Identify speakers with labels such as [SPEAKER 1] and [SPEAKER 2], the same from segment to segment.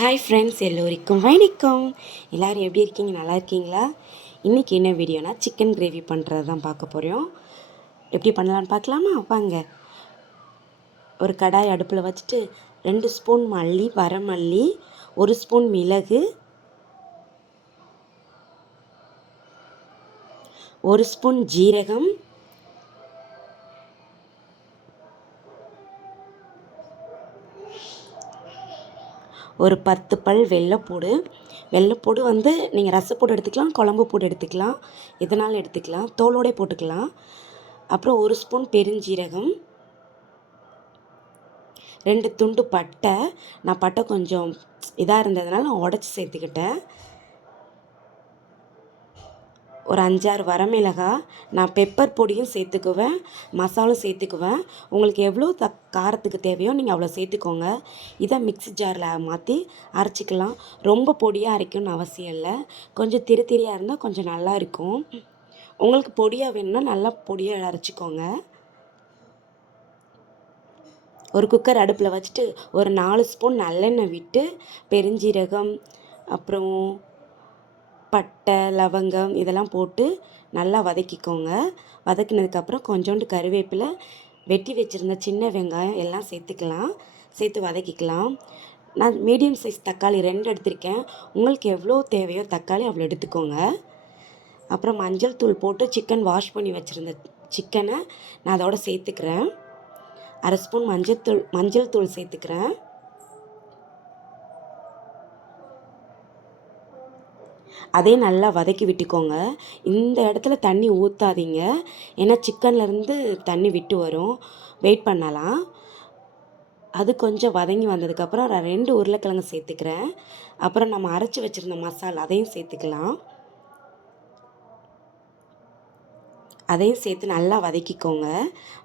[SPEAKER 1] hi friends எல்லோருக்கும் வணக்கம் எல்லோரும் எப்படி இருக்கீங்க நல்லா இருக்கீங்களா இன்றைக்கி என்ன வீடியோனா சிக்கன் கிரேவி பண்ணுறது தான் பார்க்க போகிறோம் எப்படி பண்ணலாம்னு பார்க்கலாமா வாங்க ஒரு கடாய் அடுப்பில் வச்சுட்டு ரெண்டு ஸ்பூன் மல்லி வரமல்லி ஒரு ஸ்பூன் மிளகு ஒரு ஸ்பூன் ஜீரகம் ஒரு பத்து பல் வெள்ளைப்பூடு வெள்ளைப்பூடு வந்து நீங்கள் ரசப்பூடு எடுத்துக்கலாம் குழம்பு பூடு எடுத்துக்கலாம் எதனாலும் எடுத்துக்கலாம் தோலோடே போட்டுக்கலாம் அப்புறம் ஒரு ஸ்பூன் பெருஞ்சீரகம் ரெண்டு துண்டு பட்டை நான் பட்டை கொஞ்சம் இதாக இருந்ததுனால நான் உடச்சி சேர்த்துக்கிட்டேன் ஒரு அஞ்சாறு வரமிளகா நான் பெப்பர் பொடியும் சேர்த்துக்குவேன் மசாலும் சேர்த்துக்குவேன் உங்களுக்கு எவ்வளோ த காரத்துக்கு தேவையோ நீங்கள் அவ்வளோ சேர்த்துக்கோங்க இதை மிக்ஸி ஜாரில் மாற்றி அரைச்சிக்கலாம் ரொம்ப பொடியாக அரைக்கணும்னு அவசியம் இல்லை கொஞ்சம் திரு திரியாக இருந்தால் கொஞ்சம் நல்லா இருக்கும் உங்களுக்கு பொடியாக வேணும்னா நல்லா பொடியாக அரைச்சிக்கோங்க ஒரு குக்கர் அடுப்பில் வச்சுட்டு ஒரு நாலு ஸ்பூன் நல்லெண்ணெய் விட்டு பெருஞ்சீரகம் அப்புறம் பட்டை லவங்கம் இதெல்லாம் போட்டு நல்லா வதக்கிக்கோங்க வதக்கினதுக்கப்புறம் கொஞ்சோண்டு கருவேப்பிலை வெட்டி வச்சுருந்த சின்ன வெங்காயம் எல்லாம் சேர்த்துக்கலாம் சேர்த்து வதக்கிக்கலாம் நான் மீடியம் சைஸ் தக்காளி ரெண்டு எடுத்திருக்கேன் உங்களுக்கு எவ்வளோ தேவையோ தக்காளி அவ்வளோ எடுத்துக்கோங்க அப்புறம் மஞ்சள் தூள் போட்டு சிக்கன் வாஷ் பண்ணி வச்சுருந்த சிக்கனை நான் அதோட சேர்த்துக்கிறேன் அரை ஸ்பூன் மஞ்சள் தூள் மஞ்சள் தூள் சேர்த்துக்கிறேன் அதே நல்லா வதக்கி விட்டுக்கோங்க இந்த இடத்துல தண்ணி ஊற்றாதீங்க ஏன்னா சிக்கன்லேருந்து தண்ணி விட்டு வரும் வெயிட் பண்ணலாம் அது கொஞ்சம் வதங்கி வந்ததுக்கப்புறம் நான் ரெண்டு உருளைக்கிழங்கு சேர்த்துக்கிறேன் அப்புறம் நம்ம அரைச்சி வச்சுருந்த மசாலா அதையும் சேர்த்துக்கலாம் அதையும் சேர்த்து நல்லா வதக்கிக்கோங்க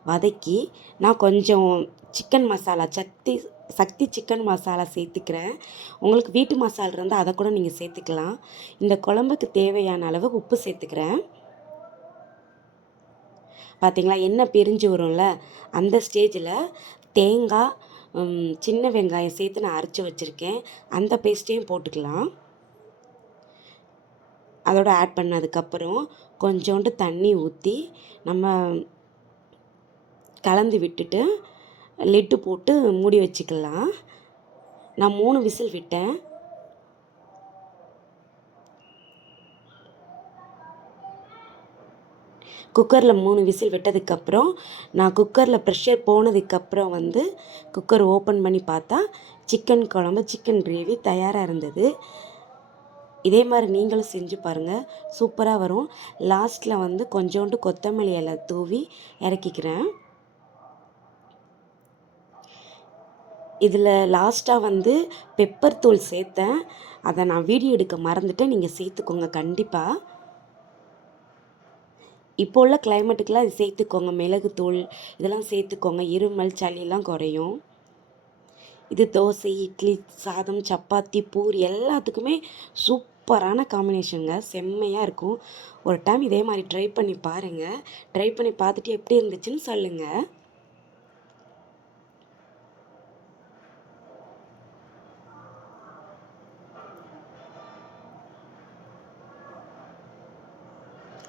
[SPEAKER 1] வதக்கி நான் கொஞ்சம் chicken masala Sakthi Sakthi chicken masala சேர்த்துக்கிறேன் உங்களுக்கு வீட்டு மசாலா இருந்தால் அதை கூட நீங்கள் சேர்த்துக்கலாம் இந்த குழம்புக்கு தேவையான அளவு உப்பு சேர்த்துக்கிறேன் பார்த்திங்களா என்ன பிரிஞ்சு வரும்ல அந்த ஸ்டேஜில் தேங்காய் சின்ன வெங்காயம் சேர்த்து நான் அரைச்சி வச்சுருக்கேன் அந்த பேஸ்ட்டையும் போட்டுக்கலாம் அதோட ஆட் பண்ணதுக்கப்புறம் கொஞ்சோண்டு தண்ணி ஊற்றி நம்ம கலந்து விட்டுட்டு லிட்டு போட்டு மூடி வச்சுக்கலாம் நான் மூணு விசில் விட்டேன் குக்கரில் மூணு விசில் விட்டதுக்கப்புறம் நான் குக்கரில் ப்ரெஷர் போனதுக்கப்புறம் வந்து குக்கர் ஓப்பன் பண்ணி பார்த்தா சிக்கன் குழம்பு சிக்கன் கிரேவி தயாராக இருந்தது இதே மாதிரி நீங்களும் செஞ்சு பாருங்கள் சூப்பராக வரும் லாஸ்ட்டில் வந்து கொஞ்சோண்டு கொத்தமல்லி இலை தூவி இறக்கிக்கிறேன் இதில் லாஸ்ட்டாக வந்து பெப்பர் தூள் சேர்த்தேன் அதை நான் வீடியோ எடுக்க மறந்துட்டேன் நீங்கள் சேர்த்துக்கோங்க கண்டிப்பாக இப்போ உள்ள கிளைமேட்டுக்கெலாம் இது சேர்த்துக்கோங்க மிளகுத்தூள் இதெல்லாம் சேர்த்துக்கோங்க இருமல் சளியெல்லாம் குறையும் இது தோசை இட்லி சாதம் சப்பாத்தி பூரி எல்லாத்துக்குமே சூப்பரான காம்பினேஷனுங்க செம்மையாக இருக்கும் ஒரு டைம் இதே மாதிரி ட்ரை பண்ணி பாருங்கள் ட்ரை பண்ணி பார்த்துட்டு எப்படி இருந்துச்சுன்னு சொல்லுங்கள்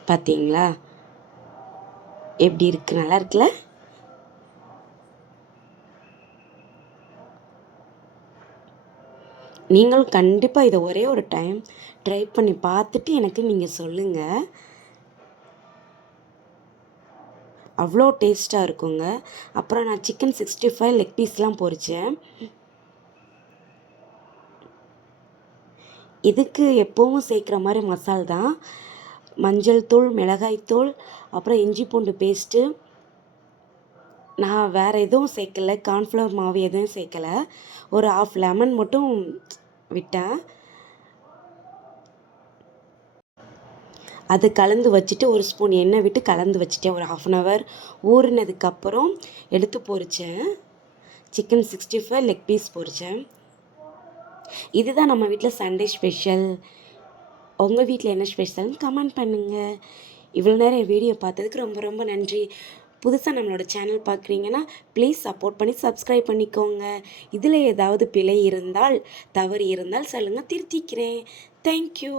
[SPEAKER 1] பார்த்தீங்களா எப்படி இருக்கு நல்லா இருக்குல்ல நீங்களும் கண்டிப்பாக இதை ஒரே ஒரு டைம் ட்ரை பண்ணி பார்த்துட்டு எனக்கு நீங்கள் சொல்லுங்கள் அவ்வளோ டேஸ்ட்டாக இருக்குங்க அப்புறம் நான் சிக்கன் சிக்ஸ்டி ஃபைவ் லெக் பீஸ்லாம் பொறிச்சேன் இதுக்கு எப்போவும் சேர்க்குற மாதிரி மசால் தான் மஞ்சள் தூள் மிளகாய்த்தூள் அப்புறம் இஞ்சி பூண்டு பேஸ்ட்டு நான் வேறு எதுவும் சேர்க்கலை கார்ன்ஃப்ளவர் மாவு எதுவும் சேர்க்கலை ஒரு ஆஃப் லெமன் மட்டும் விட்டேன் அது கலந்து வச்சுட்டு ஒரு ஸ்பூன் எண்ணெய் விட்டு கலந்து வச்சுட்டேன் ஒரு ஆஃப் அன் ஹவர் ஊறினதுக்கப்புறம் எடுத்து பொறித்தேன் chicken sixty five leg piece பொறித்தேன் இதுதான் நம்ம வீட்டில் சண்டே ஸ்பெஷல் உங்கள் வீட்டில் என்ன ஸ்பெஷல்னு கமெண்ட் பண்ணுங்கள் இவ்வளோ நேரம் வீடியோ பார்த்ததுக்கு ரொம்ப ரொம்ப நன்றி புதுசாக நம்மளோட சேனல் பார்க்குறீங்கன்னா ப்ளீஸ் சப்போர்ட் பண்ணி சப்ஸ்கிரைப் பண்ணிக்கோங்க இதில் ஏதாவது பிழை இருந்தால் தவறு இருந்தால் சொல்லுங்கள் திருத்திக்கிறேன் தேங்க்யூ